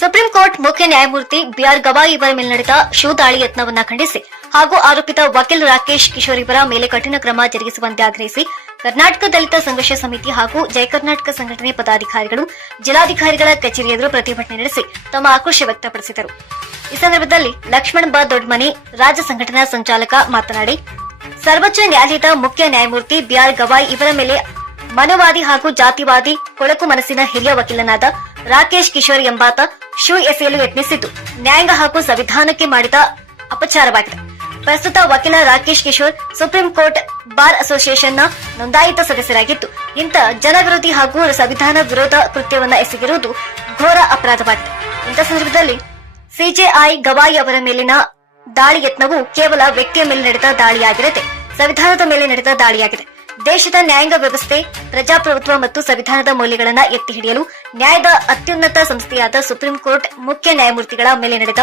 Supreme court ಮುಖ್ಯ ನ್ಯಾಯಮೂರ್ತಿ B R Gavai ಇವರ ಮೇಲೆ ನಡೆದ ಶೂ ದಾಳಿ ಯತ್ನವನ್ನ ಖಂಡಿಸಿ ಹಾಗೂ ಆರೋಪಿತ ವಕೀಲ ರಾಕೇಶ್ ಕಿಶೋರ್ ಇವರ ಮೇಲೆ ಕಠಿಣ ಕ್ರಮ ಜರುಗಿಸುವಂತೆ ಆಗ್ರಹಿಸಿ ಕರ್ನಾಟಕ ದಲಿತ ಸಂಘರ್ಷ ಸಮಿತಿ ಹಾಗೂ ಜಯ ಕರ್ನಾಟಕ ಸಂಘಟನೆ ಪದಾಧಿಕಾರಿಗಳು ಜಿಲ್ಲಾಧಿಕಾರಿಗಳ ಕಚೇರಿ ಎದುರು ಪ್ರತಿಭಟನೆ ನಡೆಸಿ ತಮ್ಮ ಆಕ್ರೋಶ ವ್ಯಕ್ತಪಡಿಸಿದರು. ಈ ಸಂದರ್ಭದಲ್ಲಿ ಲಕ್ಷ್ಮಣ್ ಬಾ ದೊಡ್ಮನಿ ರಾಜ್ಯ ಸಂಘಟನಾ ಸಂಚಾಲಕ ಮಾತನಾಡಿ, ಸರ್ವೋಚ್ಚ ನ್ಯಾಯಾಲಯದ ಮುಖ್ಯ ನ್ಯಾಯಮೂರ್ತಿ ಬಿಆರ್ ಗವಾಯಿ ಇವರ ಮೇಲೆ ಮನುವಾದಿ ಹಾಗೂ ಜಾತಿವಾದಿ ಕೊಳಕು ಮನಸ್ಸಿನ ಹಿರಿಯ ವಕೀಲನಾದ ರಾಕೇಶ್ ಕಿಶೋರ್ ಎಂಬಾತ ಶೂ ಎಸೆಯಲು ಯತ್ನಿಸಿದ್ದು ನ್ಯಾಯಾಂಗ ಹಾಗೂ ಸಂವಿಧಾನಕ್ಕೆ ಮಾಡಿದ ಅಪಚಾರವಾಗಿದೆ. ಪ್ರಸ್ತುತ ವಕೀಲ Rakesh Kishore supreme court bar ಅಸೋಸಿಯೇಷನ್ನ ನೋಂದಾಯಿತ ಸದಸ್ಯರಾಗಿದ್ದು ಇಂಥ ಜನವಿರೋಧಿ ಹಾಗೂ ಸಂವಿಧಾನ ವಿರೋಧ ಕೃತ್ಯವನ್ನ ಎಸಗಿರುವುದು ಘೋರ ಅಪರಾಧವಾಗಿದೆ. ಇಂಥ ಸಂದರ್ಭದಲ್ಲಿ ಸಿಜೆಐ ಗವಾಯಿ ಅವರ ಮೇಲಿನ ದಾಳಿ ಯತ್ನವು ಕೇವಲ ವ್ಯಕ್ತಿಯ ಮೇಲೆ ನಡೆದ ದಾಳಿಯಾಗಿರದೆ ಸಂವಿಧಾನದ ಮೇಲೆ ನಡೆದ ದಾಳಿಯಾಗಿದೆ. ದೇಶದ ನ್ಯಾಯಾಂಗ ವ್ಯವಸ್ಥೆ, ಪ್ರಜಾಪ್ರಭುತ್ವ ಮತ್ತು ಸಂವಿಧಾನದ ಮೌಲ್ಯಗಳನ್ನು ಎತ್ತಿ ಹಿಡಿಯಲು ನ್ಯಾಯದ ಅತ್ಯುನ್ನತ ಸಂಸ್ಥೆಯಾದ ಸುಪ್ರೀಂ ಕೋರ್ಟ್ ಮುಖ್ಯ ನ್ಯಾಯಮೂರ್ತಿಗಳ ಮೇಲೆ ನಡೆದ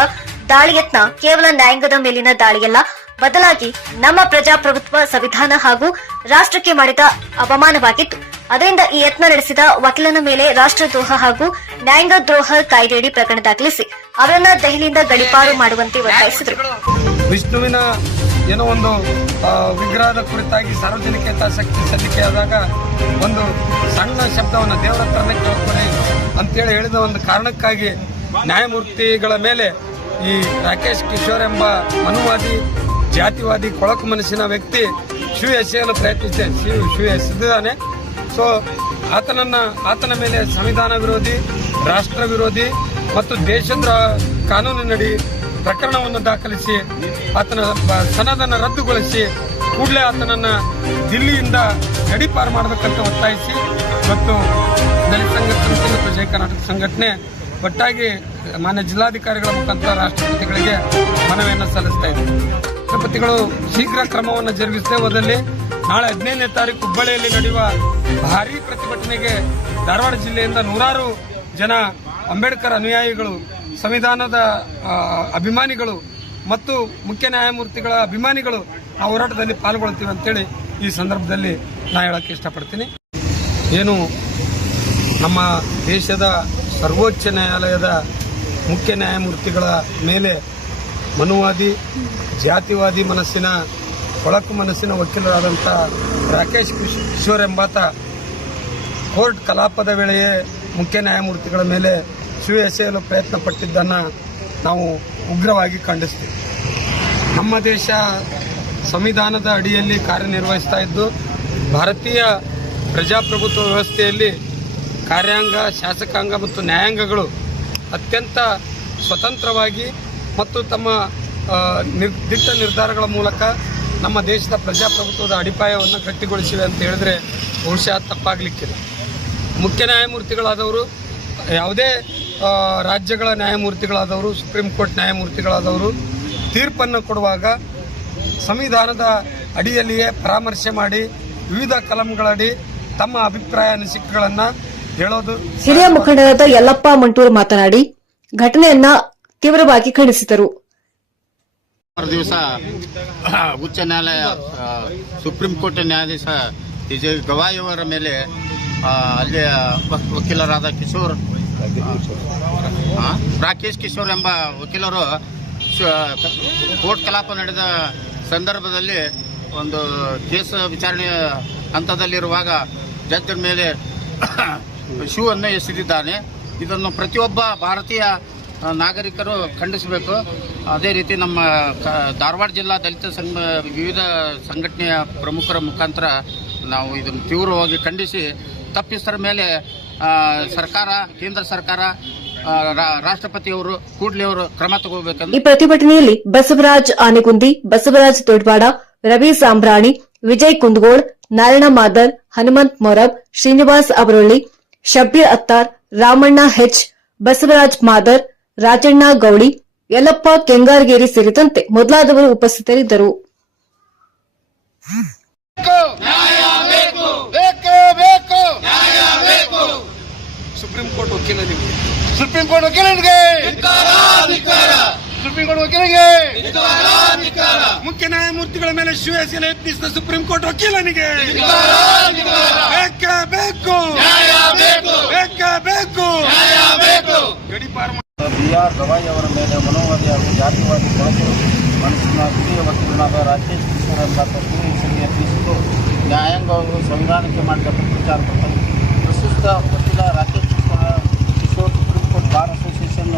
ದಾಳಿ ಯತ್ನ ಕೇವಲ ನ್ಯಾಯಾಂಗದ ಮೇಲಿನ ದಾಳಿಯಲ್ಲ, ಬದಲಾಗಿ ನಮ್ಮ ಪ್ರಜಾಪ್ರಭುತ್ವ, ಸಂವಿಧಾನ ಹಾಗೂ ರಾಷ್ಟ್ರಕ್ಕೆ ಮಾಡಿದ ಅವಮಾನವಾಗಿತ್ತು. ಅದರಿಂದ ಈ ಯತ್ನ ನಡೆಸಿದ ವಕೀಲನ ಮೇಲೆ ರಾಷ್ಟ್ರದ್ರೋಹ ಹಾಗೂ ನ್ಯಾಯಾಂಗ ದ್ರೋಹ ಕಾಯ್ದೆಯಡಿ ಪ್ರಕರಣ ದಾಖಲಿಸಿ ಅವರನ್ನ ದೆಹಲಿಯಿಂದ ಗಡೀಪಾರು ಮಾಡುವಂತೆ ಒತ್ತಾಯಿಸಿದರು. ವಿಷ್ಣುವಿನ ಏನೋ ಒಂದು ವಿಗ್ರಹದ ಕುರಿತಾಗಿ ಸಾರ್ವಜನಿಕ ಹಿತಾಸಕ್ತಿ ಸಲ್ಲಿಕೆಯಾದಾಗ ಒಂದು ಸಣ್ಣ ಶಬ್ದವನ್ನು ದೇವರ ಹತ್ರನೇ ಕೇಳ್ಕೊಡಿ ಅಂತೇಳಿ ಹೇಳಿದ ಒಂದು ಕಾರಣಕ್ಕಾಗಿ ನ್ಯಾಯಮೂರ್ತಿಗಳ ಮೇಲೆ ಈ ರಾಕೇಶ್ ಕಿಶೋರ್ ಎಂಬ ಮನುವಾದಿ, ಜಾತಿವಾದಿ, ಕೊಳಕು ಮನಸ್ಸಿನ ವ್ಯಕ್ತಿ ಶೂ ಎಸೆಯಲು ಶೂ ಎಸೆದಿದ್ದಾನೆ. ಸೊ ಆತನ ಮೇಲೆ ಸಂವಿಧಾನ ವಿರೋಧಿ, ರಾಷ್ಟ್ರ ವಿರೋಧಿ ಮತ್ತು ದೇಶದ ಕಾನೂನಿನಡಿ ಪ್ರಕರಣವನ್ನು ದಾಖಲಿಸಿ ಆತನ ಸನದನ್ನು ರದ್ದುಗೊಳಿಸಿ ಕೂಡಲೇ ಆತನನ್ನು ದಿಲ್ಲಿಯಿಂದ ಗಡೀಪಾರು ಮಾಡಬೇಕಂತ ಒತ್ತಾಯಿಸಿ ಮತ್ತು ದಲಿತ ಸಂಘರ್ಷ ಸಮಿತಿ ಮತ್ತು ಜಯ ಕರ್ನಾಟಕ ಸಂಘಟನೆ ಒಟ್ಟಾಗಿ ಮಾನ್ಯ ಜಿಲ್ಲಾಧಿಕಾರಿಗಳ ಮುಖಾಂತರ ರಾಷ್ಟ್ರಪತಿಗಳಿಗೆ ಮನವಿಯನ್ನು ಸಲ್ಲಿಸ್ತಾ ಇದೆ. ರಾಷ್ಟ್ರಪತಿಗಳು ಶೀಘ್ರ ಕ್ರಮವನ್ನು ಜರುಗಿಸದೆ ಹೋದಲ್ಲಿ ನಾಳೆ 15ನೇ ತಾರೀಕು ಹುಬ್ಬಳ್ಳಿಯಲ್ಲಿ ನಡೆಯುವ ಭಾರೀ ಪ್ರತಿಭಟನೆಗೆ ಧಾರವಾಡ ಜಿಲ್ಲೆಯಿಂದ ನೂರಾರು ಜನ ಅಂಬೇಡ್ಕರ್ ಅನುಯಾಯಿಗಳು, ಸಂವಿಧಾನದ ಅಭಿಮಾನಿಗಳು ಮತ್ತು ಮುಖ್ಯ ನ್ಯಾಯಮೂರ್ತಿಗಳ ಅಭಿಮಾನಿಗಳು ಆ ಹೋರಾಟದಲ್ಲಿ ಪಾಲ್ಗೊಳ್ತೀವಿ ಅಂತೇಳಿ ಈ ಸಂದರ್ಭದಲ್ಲಿ ನಾ ಹೇಳಕ್ಕೆ ಇಷ್ಟಪಡ್ತೀನಿ. ಏನು ನಮ್ಮ ದೇಶದ ಸರ್ವೋಚ್ಚ ನ್ಯಾಯಾಲಯದ ಮುಖ್ಯ ನ್ಯಾಯಮೂರ್ತಿಗಳ ಮೇಲೆ ಮನುವಾದಿ, ಜಾತಿವಾದಿ ಮನಸ್ಸಿನ, ಕೊಳಕು ಮನಸ್ಸಿನ ವಕೀಲರಾದಂಥ ರಾಕೇಶ್ ಕಿಶೋರ್ ಎಂಬಾತ ಕೋರ್ಟ್ ಕಲಾಪದ ವೇಳೆಯೇ ಮುಖ್ಯ ನ್ಯಾಯಮೂರ್ತಿಗಳ ಮೇಲೆ ಶೂ ಎಸೆಯಲು ಪ್ರಯತ್ನ ಪಟ್ಟಿದ್ದನ್ನು ನಾವು ಉಗ್ರವಾಗಿ ಖಂಡಿಸ್ತೀವಿ. ನಮ್ಮ ದೇಶ ಸಂವಿಧಾನದ ಅಡಿಯಲ್ಲಿ ಕಾರ್ಯನಿರ್ವಹಿಸ್ತಾ ಇದ್ದು ಭಾರತೀಯ ಪ್ರಜಾಪ್ರಭುತ್ವ ವ್ಯವಸ್ಥೆಯಲ್ಲಿ ಕಾರ್ಯಾಂಗ, ಶಾಸಕಾಂಗ ಮತ್ತು ನ್ಯಾಯಾಂಗಗಳು ಅತ್ಯಂತ ಸ್ವತಂತ್ರವಾಗಿ ಮತ್ತು ತಮ್ಮ ದಿಟ್ಟ ನಿರ್ಧಾರಗಳ ಮೂಲಕ ನಮ್ಮ ದೇಶದ ಪ್ರಜಾಪ್ರಭುತ್ವದ ಅಡಿಪಾಯವನ್ನು ಗಟ್ಟಿಗೊಳಿಸಿವೆ ಅಂತ ಹೇಳಿದ್ರೆ ಬಹುಶಃ ತಪ್ಪಾಗಲಿಕ್ಕಿಲ್ಲ. ಮುಖ್ಯ ನ್ಯಾಯಮೂರ್ತಿಗಳಾದವರು ಯಾವುದೇ ರಾಜ್ಯಗಳ ನ್ಯಾಯಮೂರ್ತಿಗಳಾದವರು, ಸುಪ್ರೀಂ ಕೋರ್ಟ್ ನ್ಯಾಯಮೂರ್ತಿಗಳಾದವರು ತೀರ್ಪನ್ನು ಕೊಡುವಾಗ ಸಂವಿಧಾನದ ಅಡಿಯಲ್ಲಿಯೇ ಪರಾಮರ್ಶೆ ಮಾಡಿ ವಿವಿಧ ಕಲಂಗಳಡಿ ತಮ್ಮ ಅಭಿಪ್ರಾಯ ಅನಿಸಿಕೆಗಳನ್ನು ಹೇಳೋದು. ಹಿರಿಯ ಮುಖಂಡರಾದ ಯಲ್ಲಪ್ಪ ಮಂಟೂರು ಮಾತನಾಡಿ ಘಟನೆಯನ್ನ ತೀವ್ರವಾಗಿ ಖಂಡಿಸಿದರು. ದಿವಸ ಉಚ್ಚ ನ್ಯಾಯಾಲಯ ಸುಪ್ರೀಂ ಕೋರ್ಟ್ ನ್ಯಾಯಾಧೀಶ ಗವಾಯಿ ಅವರ ಮೇಲೆ ಅಲ್ಲಿ ವಕೀಲರಾದ ರಾಕೇಶ್ ಕಿಶೋರ್ ಎಂಬ ವಕೀಲರು ಕೋರ್ಟ್ ಕಲಾಪ ನಡೆದ ಸಂದರ್ಭದಲ್ಲಿ ಒಂದು ಕೇಸ್ ವಿಚಾರಣೆ ಹಂತದಲ್ಲಿರುವಾಗ ಜಡ್ಜ್ ಮೇಲೆ ಶೂ ಅನ್ನು ಎಸೆದಿದ್ದಾನೆ. ಇದನ್ನು ಪ್ರತಿಯೊಬ್ಬ ಭಾರತೀಯ ನಾಗರಿಕರು ಖಂಡಿಸಬೇಕು. ಅದೇ ರೀತಿ ನಮ್ಮ ಧಾರವಾಡ ಜಿಲ್ಲಾ ದಲಿತ ವಿವಿಧ ಸಂಘಟನೆಯ ಪ್ರಮುಖರ ಮುಖಾಂತರ ನಾವು ಇದನ್ನು ತೀವ್ರವಾಗಿ ಖಂಡಿಸಿ ತಪ್ಪಿತರ ಮೇಲೆ ಸರ್ಕಾರ, ಕೇಂದ್ರ ಸರ್ಕಾರ, ರಾಷ್ಟ್ರಪತಿಯವರು ಕೂಡಲೇ ಅವರು ಕ್ರಮ ತಗೋಬೇಕಂತ. ಈ ಪ್ರತಿಭಟನೆಯಲ್ಲಿ ಬಸವರಾಜ್ ಆನೆಗುಂದಿ, ಬಸವರಾಜ್ ದೊಡ್ವಾಡ, ರವಿ ಸಾಂಬ್ರಾಣಿ, ವಿಜಯ್ ಕುಂದಗೋಳ್, ನಾರಾಯಣ ಮಾದರ್, ಹನುಮಂತ್ ಮೊರಬ್, ಶ್ರೀನಿವಾಸ್ ಅವರೊಳ್ಳಿ, ಶಬ್ಬೀರ್ ಅತ್ತಾರ್, ರಾಮಣ್ಣ ಹೆಚ್, ಬಸವರಾಜ್ ಮಾದರ್, ರಾಜಣ್ಣ ಗೌಳಿ, ಯಲ್ಲಪ್ಪ ಕೆಂಗಾರಗೇರಿ ಸೇರಿದಂತೆ ಮೊದಲಾದವರು ಉಪಸ್ಥಿತರಿದ್ದರು. ಸುಪ್ರೀಂ ಕೋರ್ಟ್ ವಕೀಲನಿಗೆ ಮುಖ್ಯ ನ್ಯಾಯಮೂರ್ತಿಗಳ ಮೇಲೆ ಶೂ ಎಸೆಯಲು ಯತ್ನಿಸಿದ ಸುಪ್ರೀಂ ಕೋರ್ಟ್ ವಕೀಲನಿಗೆ ಬೇಕು ಗಡೀಪಾರು B.R. ಗವಾಯಿ ಅವರ ಮೇಲೆ ಮನೋವಾದಿ ಹಾಗೂ ಜಾತಿವಾದಿ ಕೊಳಕು ಮನಸ್ಸಿನ ಹಿರಿಯ ವಕೀಲರಾದ ರಾಕೇಶ್ ಕಿಶೋರ್ ಎಂಬ ತಪ್ಪು ಹೆಸರಿಗೆ ತಿಳಿಸಿದ್ದು ನ್ಯಾಯಾಂಗವು ಸಂವಿಧಾನಕ್ಕೆ ಮಾಡಿದ ಪ್ರಚಾರ ಪ್ರಸ್ತುತ ವಕೀಲ Rakesh Kishore supreme court bar association